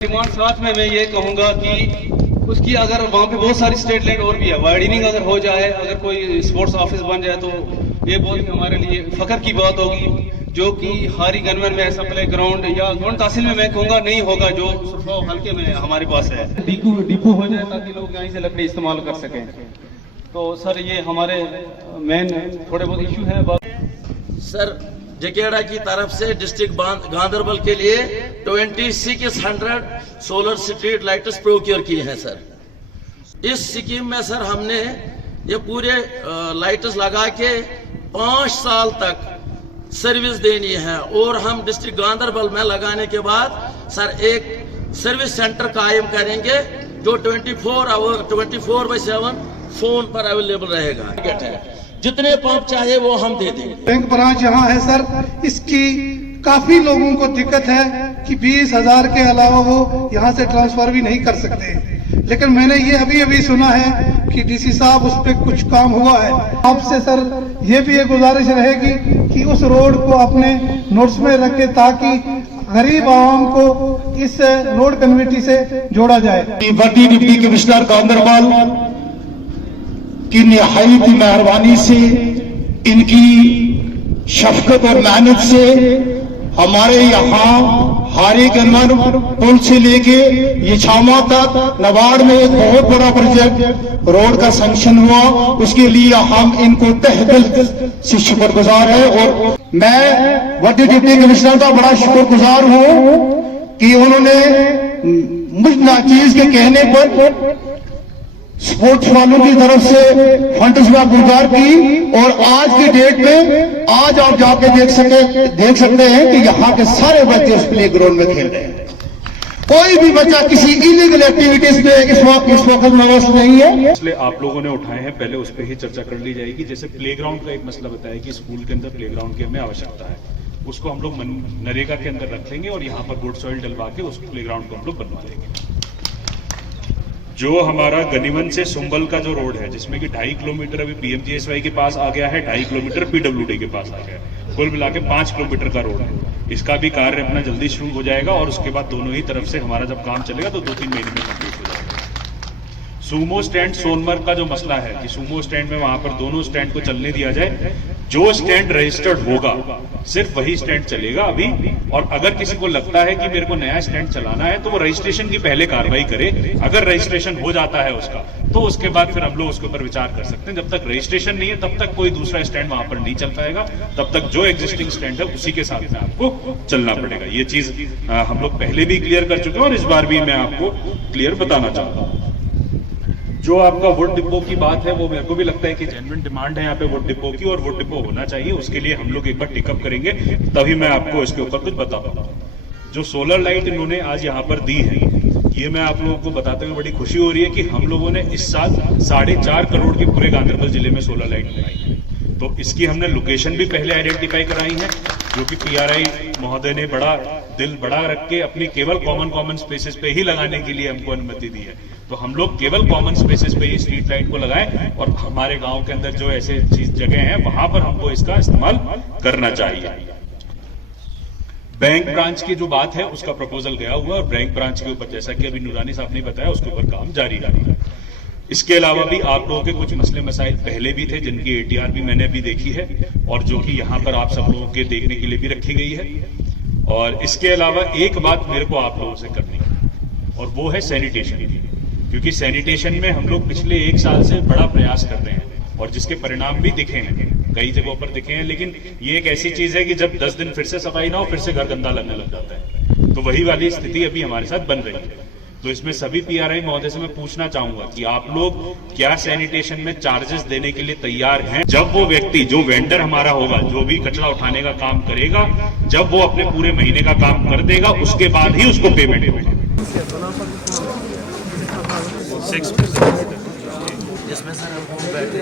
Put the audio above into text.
Demand साथ में मैं ये कहूंगा कि उसकी अगर वहाँ पे बहुत सारी स्टेट लैंड और भी है, वाइडनिंग अगर हो जाए, अगर कोई स्पोर्ट्स ऑफिस बन जाए तो ये बहुत हमारे लिए फख्र की बात होगी, जो कि हारी गनमन में ऐसा प्ले ग्राउंड या ग्राउंड तहसील में मैं कहूँगा नहीं होगा, जो सुरफा हल्के में हमारे पास है। डिपो हो जाए ताकि लोग यहाँ से लकड़ी इस्तेमाल कर सकें। तो सर ये हमारे मेन थोड़े बहुत इशू है। सर जकेड़ा की तरफ से डिस्ट्रिक्ट गांधरबल के लिए 2600 सोलर स्ट्रीट लाइट्स प्रोक्योर की हैं सर। इस स्कीम में सर हमने ये पूरे लाइट्स लगा के 5 साल तक सर्विस देनी है, और हम डिस्ट्रिक्ट गांधरबल में लगाने के बाद सर एक सर्विस सेंटर कायम करेंगे जो 24/7 फोन पर अवेलेबल रहेगा। जितने पंप चाहे वो हम दे देंगे। बैंक ब्रांच यहाँ है सर, इसकी काफी लोगों को दिक्कत है कि 20,000 के अलावा वो यहाँ से ट्रांसफर भी नहीं कर सकते, लेकिन मैंने ये अभी सुना है कि डीसी साहब उस पर कुछ काम हुआ है। आपसे सर ये भी एक गुजारिश रहेगी कि उस रोड को अपने नोट्स में रखे ताकि गरीब आवाम को इस रोड कनेक्टिविटी से जोड़ा जाए। वर्दी डिप्टी कमिश्नर गांधरबल की निहायत मेहरबानी से, इनकी शफकत और मेहनत से हमारे यहाँ हारी गनमन पुल से लेके ये छामा तक नवाड़ में एक बहुत बड़ा प्रोजेक्ट रोड का सैंक्शन हुआ। उसके लिए हम इनको तहे दिल से शुक्रगुजार है, और मैं वर्दी डिप्टी कमिश्नर का बड़ा शुक्रगुजार हूँ कि उन्होंने मुझ नाचीज के कहने पर स्पोर्ट्स वालों की तरफ से फंड्स में गुजार की, और आज की डेट में आज आप जाके देख सकते हैं कि यहाँ के सारे बच्चे उस प्ले ग्राउंड में खेल रहे हैं। कोई भी बच्चा किसी इलीगल एक्टिविटीज में इस वक्त व्यवस्था नहीं है। इसलिए आप लोगों ने उठाए हैं, पहले उस पर ही चर्चा कर ली जाएगी। जैसे प्लेग्राउंड का एक मसला बताया कि स्कूल के अंदर प्लेग्राउंड की हमें आवश्यकता है, उसको हम लोग नरेगा के अंदर रख लेंगे और यहाँ पर गुड सॉइल डलवा के उस प्लेग्राउंड को हम लोग बनवा लेंगे। जो हमारा गनीवन से सुंबल का जो रोड है, जिसमें कि 2.5 किलोमीटर अभी पीएमजीएसवाई के पास आ गया है, 2.5 किलोमीटर पीडब्ल्यूडी के पास आ गया है, कुल मिला के 5 किलोमीटर का रोड है। इसका भी कार्य अपना जल्दी शुरू हो जाएगा, और उसके बाद दोनों ही तरफ से हमारा जब काम चलेगा तो 2-3 महीने में कंप्लीट हो जाएगा। सूमो स्टैंड सोनमर्ग का जो मसला है कि सूमो स्टैंड में वहां पर दोनों स्टैंड को चलने दिया जाए, जो स्टैंड रजिस्टर्ड होगा सिर्फ वही स्टैंड चलेगा अभी। और अगर किसी को लगता है कि मेरे को नया स्टैंड चलाना है तो वो रजिस्ट्रेशन की पहले कार्रवाई करे। अगर रजिस्ट्रेशन हो जाता है उसका तो उसके बाद फिर हम लोग उसके ऊपर विचार कर सकते हैं। जब तक रजिस्ट्रेशन नहीं है तब तक कोई दूसरा स्टैंड वहां पर नहीं चल पाएगा, तब तक जो एग्जिस्टिंग स्टैंड है उसी के साथ में आपको चलना पड़ेगा। ये चीज हम लोग पहले भी क्लियर कर चुके हैं और इस बार भी मैं आपको क्लियर बताना चाहता हूँ। जो आपका वुड डिपो की बात है वो मेरे को भी लगता है कि जेन्युइन डिमांड है यहाँ पे वुड डिपो की, और वुड डिपो होना चाहिए। उसके लिए हम लोग एक बार टेकअप करेंगे, तभी मैं आपको इसके ऊपर कुछ बता पाऊंगा। जो सोलर लाइट इन्होंने आज यहाँ पर दी है, ये मैं आप लोगों को बताते हुए बड़ी खुशी हो रही है कि हम लोगों ने इस साल 4.5 करोड़ की पूरे गांधरबल जिले में सोलर लाइट लगाई है। तो इसकी हमने लोकेशन भी पहले आइडेंटिफाई कराई है, जो कि पीआरआई महोदय ने बड़ा दिल बड़ा रख के अपनी केवल कॉमन स्पेसेस पे ही लगाने के लिए हमको अनुमति दी है। तो हम लोग केवल कॉमन स्पेसेस पे ही स्ट्रीट लाइट को लगाएं, और हमारे गांव के अंदर जो ऐसे चीज जगह हैं वहां पर हमको इसका इस्तेमाल करना चाहिए। बैंक ब्रांच की जो बात है उसका प्रपोजल गया हुआ, और बैंक ब्रांच के ऊपर जैसा कि अभी नूरानी साहब ने बताया उसके ऊपर काम जारी है। इसके अलावा भी आप लोगों के कुछ मसले मसाइल पहले भी थे, जिनकी एटीआर भी मैंने अभी देखी है, और जो कि यहाँ पर आप सब लोगों के देखने के लिए भी रखी गई है। और इसके अलावा एक बात मेरे को आप लोगों से करनी है, और वो है सैनिटेशन की, क्योंकि सैनिटेशन में हम लोग पिछले 1 साल से बड़ा प्रयास कर रहे हैं, और जिसके परिणाम भी दिखे हैं, कई जगहों पर दिखे हैं। लेकिन ये एक ऐसी चीज है कि जब 10 दिन फिर से सफाई ना हो, फिर से घर गंदा लगने लग जाता है। तो वही वाली स्थिति अभी हमारे साथ बन रही है। तो इसमें सभी पीआरआई महोदय से मैं पूछना चाहूंगा कि आप लोग क्या सैनिटेशन में चार्जेस देने के लिए तैयार हैं? जब वो व्यक्ति, जो वेंडर हमारा होगा, जो भी कचरा उठाने का काम करेगा, जब वो अपने पूरे महीने का काम कर देगा, उसके बाद ही उसको पेमेंट होगी। जिसमें सर हम बैठे